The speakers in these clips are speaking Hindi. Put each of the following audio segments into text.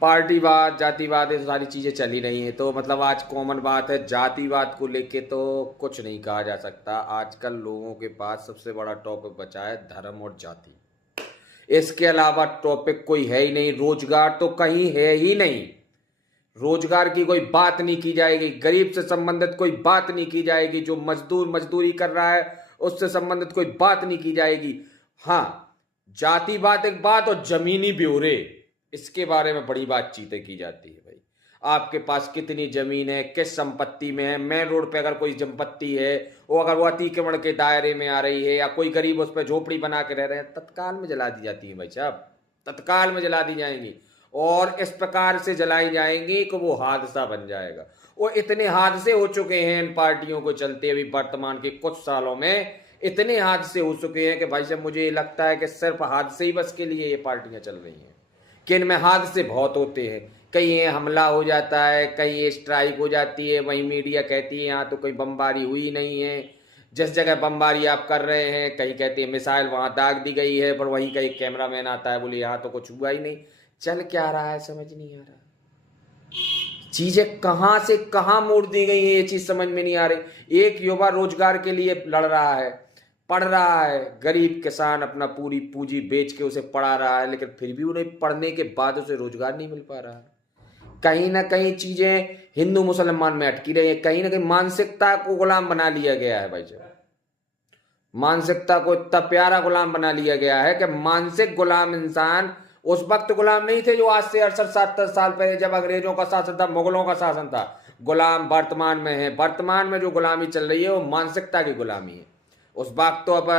पार्टीवाद, जातिवाद, ये सारी चीज़ें चली रही हैं। तो मतलब आज कॉमन बात है, जातिवाद को लेके तो कुछ नहीं कहा जा सकता। आजकल लोगों के पास सबसे बड़ा टॉपिक बचा है धर्म और जाति। इसके अलावा टॉपिक कोई है ही नहीं। रोजगार तो कहीं है ही नहीं। रोजगार की कोई बात नहीं की जाएगी। गरीब से संबंधित कोई बात नहीं की जाएगी। जो मजदूर मजदूरी कर रहा है उससे संबंधित कोई बात नहीं की जाएगी। हाँ, जातिवाद एक बात और जमीनी ब्यौरे, इसके बारे में बड़ी बातचीतें की जाती है। भाई, आपके पास कितनी जमीन है, किस संपत्ति में है, मेन रोड पे अगर कोई संपत्ति है, वो अगर वो अतिक्रमण के दायरे में आ रही है, या कोई गरीब उस पर झोपड़ी बना के रह रहे हैं, तत्काल में जला दी जाती है भाई साहब, तत्काल में जला दी जाएंगी। और इस प्रकार से जलाई जाएंगी कि वो हादसा बन जाएगा। वो इतने हादसे हो चुके हैं इन पार्टियों को चलते अभी वर्तमान के कुछ सालों में, इतने हादसे हो चुके हैं कि भाई साहब मुझे लगता है कि सिर्फ हादसे ही बस के लिए ये पार्टियां चल रही हैं। कि इनमें हादसे बहुत होते हैं। कहीं हमला हो जाता है, कहीं स्ट्राइक हो जाती है, वहीं मीडिया कहती है यहाँ तो कोई बमबारी हुई नहीं है। जिस जगह बमबारी आप कर रहे हैं, कहीं कहते हैं मिसाइल वहां दाग दी गई है, पर वहीं कहीं कैमरामैन आता है बोले यहाँ तो कुछ हुआ ही नहीं। चल क्या रहा है समझ नहीं आ रहा। चीजें कहां से कहां मोड़ दी गई है, ये चीज समझ में नहीं आ रही। एक युवा रोजगार के लिए लड़ रहा है, पढ़ रहा है, गरीब किसान अपना पूरी पूंजी बेच के उसे पढ़ा रहा है, लेकिन फिर भी उन्हें पढ़ने के बाद उसे रोजगार नहीं मिल पा रहा है। कहीं ना कहीं चीजें हिंदू मुसलमान में अटकी रही है। कहीं ना कहीं मानसिकता को गुलाम बना लिया गया है भाई साहब। मानसिकता को इतना प्यारा गुलाम बना लिया गया है कि मानसिक गुलाम इंसान उस वक्त गुलाम नहीं थे जो आज से 68-70 साल पहले जब अंग्रेजों का शासन था, मुगलों का शासन था। गुलाम वर्तमान में है। वर्तमान में जो गुलामी चल रही है वो मानसिकता की गुलामी है। उस वक्त तो अब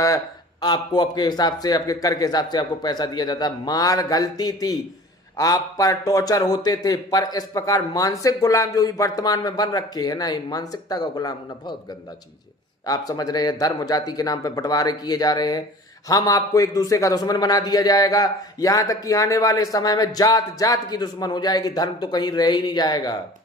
आपको आपके हिसाब से, आपके कर के हिसाब से आपको पैसा दिया जाता। मार गलती थी, आप पर टॉर्चर होते थे, पर इस प्रकार मानसिक गुलाम जो वर्तमान में बन रखे है ना, ये मानसिकता का गुलाम होना बहुत गंदा चीज है। आप समझ रहे हैं, धर्म जाति के नाम पे बंटवारे किए जा रहे हैं। हम आपको एक दूसरे का दुश्मन बना दिया जाएगा। यहां तक कि आने वाले समय में जात जात की दुश्मन हो जाएगी। धर्म तो कहीं रह ही नहीं जाएगा।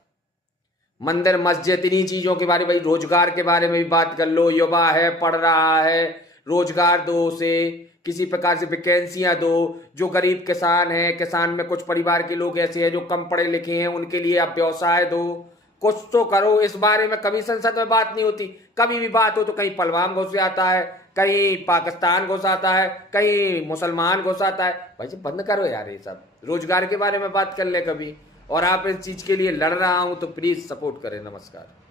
मंदिर मस्जिद इन्हीं चीजों के बारे में, रोजगार के बारे में भी बात कर लो। युवा है, पढ़ रहा है, रोजगार दो उसे, किसी प्रकार से वैकेंसियां दो। जो गरीब किसान है, किसान में कुछ परिवार के लोग ऐसे हैं जो कम पढ़े लिखे हैं, उनके लिए आप व्यवसाय दो, कुछ तो करो। इस बारे में कभी संसद में बात नहीं होती। कभी भी बात हो तो कहीं पहलवान घुस आता है, कहीं पाकिस्तान घुस आता है, कहीं मुसलमान घुस आता है। भाई जी बंद करो यार ये सब। रोजगार के बारे में बात कर ले कभी। और आप इस चीज के लिए लड़ रहा हूं तो प्लीज सपोर्ट करें। नमस्कार।